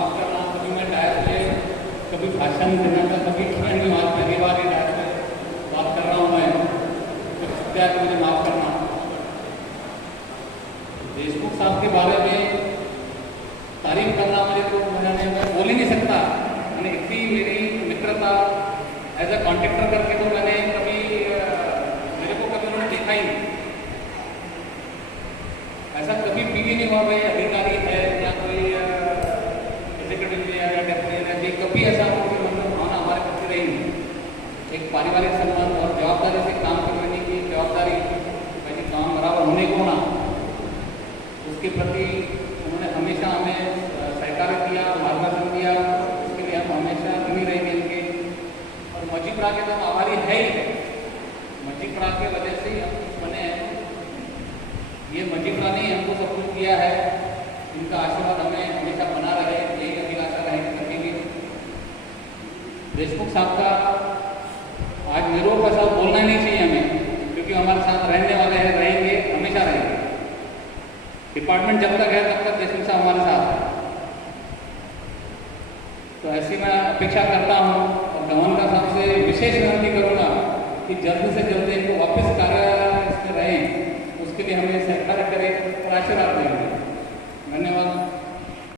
माफ़ करना, कभी मैं डायस पे कभी भाषण देना था, कभी पहली बार ये डायस पे बात कर रहा हूँ मैं, तो कृपया मुझे माफ़ करना। देशमुख साहब के बारे में तारीफ करना मुझे तो मैं बोल ही नहीं सकता। मैंने इतनी मेरी मित्रता एज अ कॉन्ट्रैक्टर करके तो मैंने कभी मेरे को कभी उन्होंने देखा ही नहीं। ऐसा कभी फील ही नहीं हुआ भाई अधिकारी है या कोई एग्जीक्यूटिव इंजीनियर या डेप्यूटी है, ये कभी ऐसा उनके मन में भावना हमारे प्रति रही नहीं। एक पारिवारिक सम्मान और जवाबदारी से काम करने की जवाबदारी, भाई काम बराबर होने को ना, उसके प्रति उन्होंने हमेशा हमें सहकार किया, मार्गदर्शन दिया, उसके लिए हम हमेशा ऋणी रहेंगे इनके। और मजीप्रा के तो हम आभारी है ही। मजीप्रा के वजह से हम बने हैं। ये मजीप्रा ने हमको सब कुछ किया है, इनका आशीर्वाद हमें हमेशा बना रहे, यही अभिलाषा रहेगी। देशमुख साहब का आज निरोप ऐसा बोलना नहीं चाहिए हमें, क्योंकि हमारे साथ रहने वाले हैं, रहेंगे, हमेशा रहेंगे। डिपार्टमेंट जब तक है तब तक देशमुख साहब हमारे साथ है। तो ऐसी मैं अपेक्षा करता हूँ और गवर्नर साहब से विशेष विनती करूँगा कि जल्द से जल्द इनको वापस कार्य इसमें रहें, उसके लिए हमें सहकार